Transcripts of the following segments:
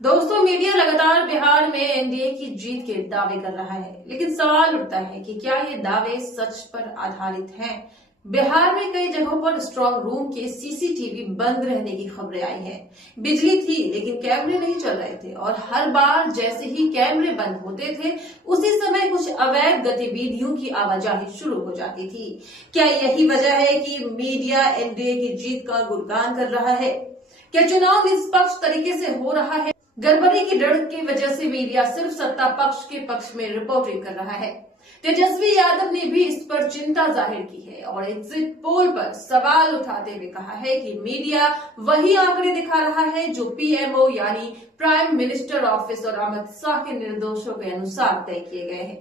दोस्तों, मीडिया लगातार बिहार में एनडीए की जीत के दावे कर रहा है, लेकिन सवाल उठता है कि क्या ये दावे सच पर आधारित हैं? बिहार में कई जगहों पर स्ट्रांग रूम के सीसीटीवी बंद रहने की खबरें आई हैं। बिजली थी लेकिन कैमरे नहीं चल रहे थे और हर बार जैसे ही कैमरे बंद होते थे उसी समय कुछ अवैध गतिविधियों की आवाजाही शुरू हो जाती थी। क्या यही वजह है कि मीडिया एनडीए की जीत का गुणगान कर रहा है? क्या चुनाव निष्पक्ष तरीके से हो रहा है? गड़बड़ी की डर की वजह से मीडिया सिर्फ सत्ता पक्ष के पक्ष में रिपोर्टिंग कर रहा है। तेजस्वी यादव ने भी इस पर चिंता जाहिर की है और एग्जिट पोल पर सवाल उठाते हुए कहा है कि मीडिया वही आंकड़े दिखा रहा है जो पीएमओ यानी प्राइम मिनिस्टर ऑफिस और अमित शाह के निर्देशों के अनुसार तय किए गए हैं।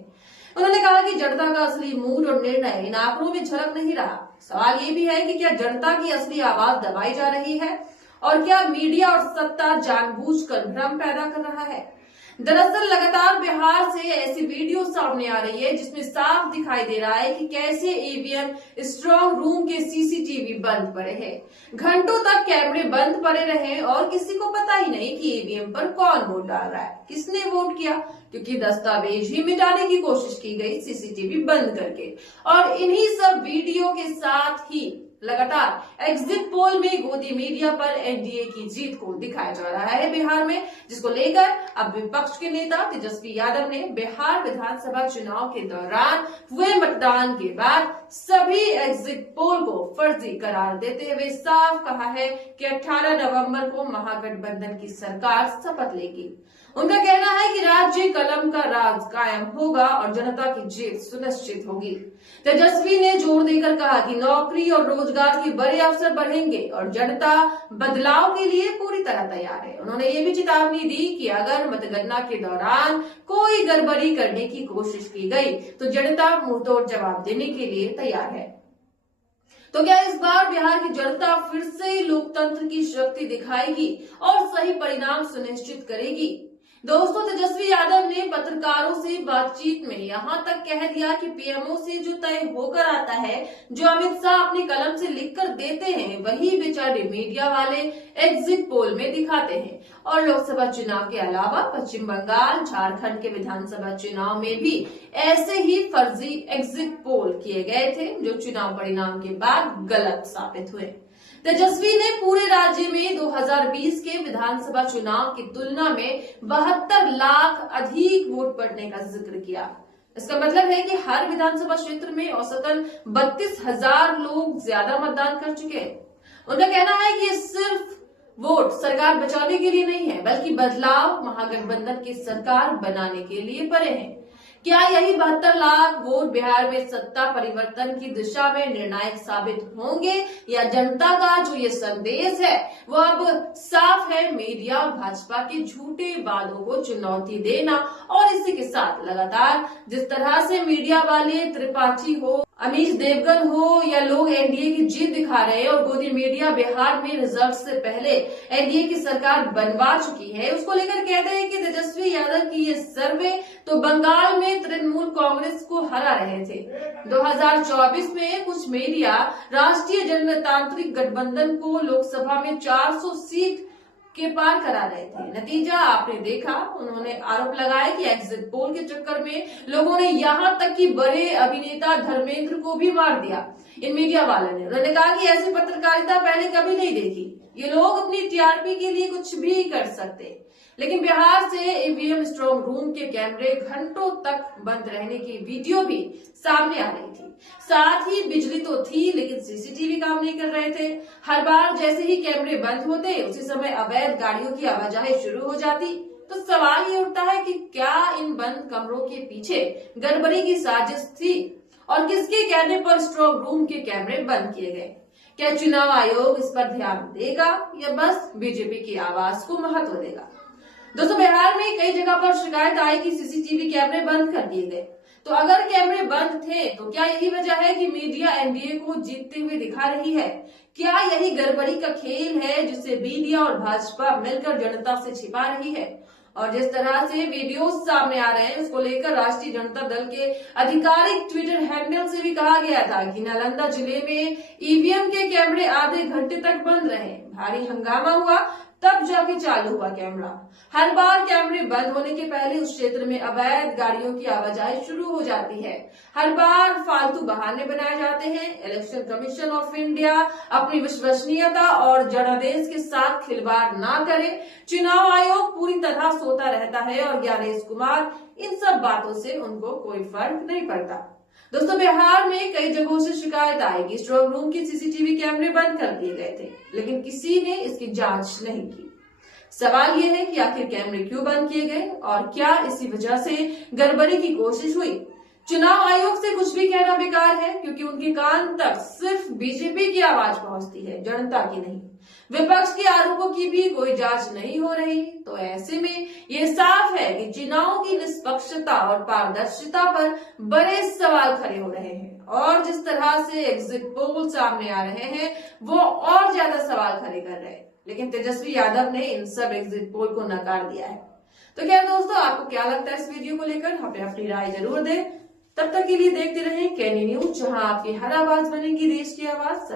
उन्होंने कहा कि जनता का असली मूड और निर्णय इन आंकड़ों में झलक नहीं रहा। सवाल ये भी है कि क्या जनता की असली आवाज दबाई जा रही है और क्या मीडिया और सत्ता जानबूझकर भ्रम पैदा कर रहा है? दरअसल लगातार बिहार से ऐसी वीडियो सामने आ रही है जिसमें साफ दिखाई दे रहा है कि कैसे ईवीएम स्ट्रांग रूम के सीसीटीवी बंद पड़े हैं। घंटों तक कैमरे बंद पड़े रहे और किसी को पता ही नहीं कि ईवीएम पर कौन वोट डाल रहा है, किसने वोट किया, क्योंकि दस्तावेज ही मिटाने की कोशिश की गई सीसीटीवी बंद करके। और इन्हीं सब वीडियो के साथ ही लगातार एग्जिट पोल में गोदी मीडिया पर एनडीए की जीत को दिखाया जा रहा है बिहार में, जिसको लेकर अब विपक्ष के नेता तेजस्वी यादव ने बिहार विधानसभा चुनाव के दौरान हुए मतदान के बाद सभी एग्जिट पोल को फर्जी करार देते हुए साफ कहा है कि 18 नवंबर को महागठबंधन की सरकार शपथ लेगी। उनका कहना है कि राज्य कलम का राज कायम होगा और जनता की जीत सुनिश्चित होगी। तेजस्वी ने जोर देकर कहा कि नौकरी और रोजगार के बड़े अवसर बढ़ेंगे और जनता बदलाव के लिए पूरी तरह तैयार है। उन्होंने ये भी चेतावनी दी कि अगर मतगणना के दौरान कोई गड़बड़ी करने की कोशिश की गई तो जनता मुंहतोड़ जवाब देने के लिए तैयार है। तो क्या इस बार बिहार की जनता फिर से लोकतंत्र की शक्ति दिखाएगी और सही परिणाम सुनिश्चित करेगी? दोस्तों, तेजस्वी यादव ने पत्रकारों से बातचीत में यहां तक कह दिया कि पीएमओ से जो तय होकर आता है, जो अमित शाह अपनी कलम से लिखकर देते हैं, वही बेचारे मीडिया वाले एग्जिट पोल में दिखाते हैं। और लोकसभा चुनाव के अलावा पश्चिम बंगाल, झारखंड के विधानसभा चुनाव में भी ऐसे ही फर्जी एग्जिट पोल किए गए थे जो चुनाव परिणाम के बाद गलत साबित हुए। तेजस्वी ने पूरे राज्य में 2020 के विधानसभा चुनाव की तुलना में 72 लाख अधिक वोट पड़ने का जिक्र किया। इसका मतलब है कि हर विधानसभा क्षेत्र में औसतन 32,000 लोग ज्यादा मतदान कर चुके हैं। उनका कहना है कि ये सिर्फ वोट सरकार बचाने के लिए नहीं है, बल्कि बदलाव महागठबंधन की सरकार बनाने के लिए पड़े हैं। क्या यही 72 लाख वोट बिहार में सत्ता परिवर्तन की दिशा में निर्णायक साबित होंगे, या जनता का जो ये संदेश है वो अब साफ है मीडिया और भाजपा के झूठे वादों को चुनौती देना? और इसी के साथ लगातार जिस तरह से मीडिया वाले त्रिपाठी हो, अमीश देवगन हो या लोग एनडीए की जीत दिखा रहे हैं और गोदी मीडिया बिहार में रिजल्ट से पहले एनडीए की सरकार बनवा चुकी है, उसको लेकर कहते हैं कि तेजस्वी यादव की ये सर्वे तो बंगाल में तृणमूल कांग्रेस को हरा रहे थे। 2024 में कुछ मीडिया राष्ट्रीय जनतांत्रिक गठबंधन को लोकसभा में 400 सीट के पार करा रहे थे। नतीजा आपने देखा। उन्होंने आरोप लगाया कि एग्जिट पोल के चक्कर में लोगों ने यहां तक कि बड़े अभिनेता धर्मेंद्र को भी मार दिया। इन मीडिया वालों ने उन्होंने कहा कि ऐसी पत्रकारिता पहले कभी नहीं देखी। ये लोग अपनी टीआरपी के लिए कुछ भी कर सकते। लेकिन बिहार से ईवीएम स्ट्रांग रूम के कैमरे घंटों तक बंद रहने की वीडियो भी सामने आ रही थी। साथ ही बिजली तो थी लेकिन सीसीटीवी काम नहीं कर रहे थे। हर बार जैसे ही कैमरे बंद होते उसी समय अवैध गाड़ियों की आवाजाही शुरू हो जाती। तो सवाल ये उठता है कि क्या इन बंद कमरों के पीछे गड़बड़ी की साजिश थी और किसके कहने पर स्ट्रांग रूम के कैमरे बंद किए गए? क्या चुनाव आयोग इस पर ध्यान देगा या बस बीजेपी की आवाज को महत्व देगा? दोस्तों, बिहार में कई जगह पर शिकायत आई कि सीसीटीवी कैमरे बंद कर दिए गए। तो अगर कैमरे बंद थे तो क्या यही वजह है कि मीडिया एनडीए को जीतते हुए दिखा रही है? क्या यही गड़बड़ी का खेल है जिसे मीडिया और भाजपा मिलकर जनता से छिपा रही है? और जिस तरह से वीडियो सामने आ रहे हैं उसको लेकर राष्ट्रीय जनता दल के आधिकारिक ट्विटर हैंडल से भी कहा गया था कि नालंदा जिले में ईवीएम के कैमरे आधे घंटे तक बंद रहे, भारी हंगामा हुआ। तब जाके चालू हुआ कैमरा। हर बार कैमरे बंद होने के पहले उस क्षेत्र में अवैध गाड़ियों की आवाजाही शुरू हो जाती है। हर बार फालतू बहाने बनाए जाते हैं। इलेक्शन कमीशन ऑफ इंडिया अपनी विश्वसनीयता और जनादेश के साथ खिलवाड़ ना करे। चुनाव आयोग पूरी तरह सोता रहता है और ज्ञानेश कुमार इन सब बातों से उनको कोई फर्क नहीं पड़ता। दोस्तों, बिहार में कई जगहों से शिकायत आई कि स्ट्रांग रूम के सीसीटीवी कैमरे बंद कर दिए गए थे, लेकिन किसी ने इसकी जांच नहीं की। सवाल यह है कि आखिर कैमरे क्यों बंद किए गए और क्या इसी वजह से गड़बड़ी की कोशिश हुई। चुनाव आयोग से कुछ भी कहना बेकार है, क्योंकि उनके कान तक सिर्फ बीजेपी की आवाज पहुंचती है, जनता की नहीं। विपक्ष के आरोपों की भी कोई जांच नहीं हो रही, तो ऐसे में ये साफ है कि चुनाव की निष्पक्षता और पारदर्शिता पर बड़े सवाल खड़े हो रहे हैं। और जिस तरह से एग्जिट पोल सामने आ रहे हैं, वो और ज्यादा सवाल खड़े कर रहे हैं। लेकिन तेजस्वी यादव ने इन सब एग्जिट पोल को नकार दिया है। तो क्या दोस्तों, आपको क्या लगता है इस वीडियो को लेकर? हमें अपनी राय जरूर दें। तब तक के लिए देखते रहें कैनी न्यूज, जहां आपकी हर आवाज बनेगी देश की आवाज।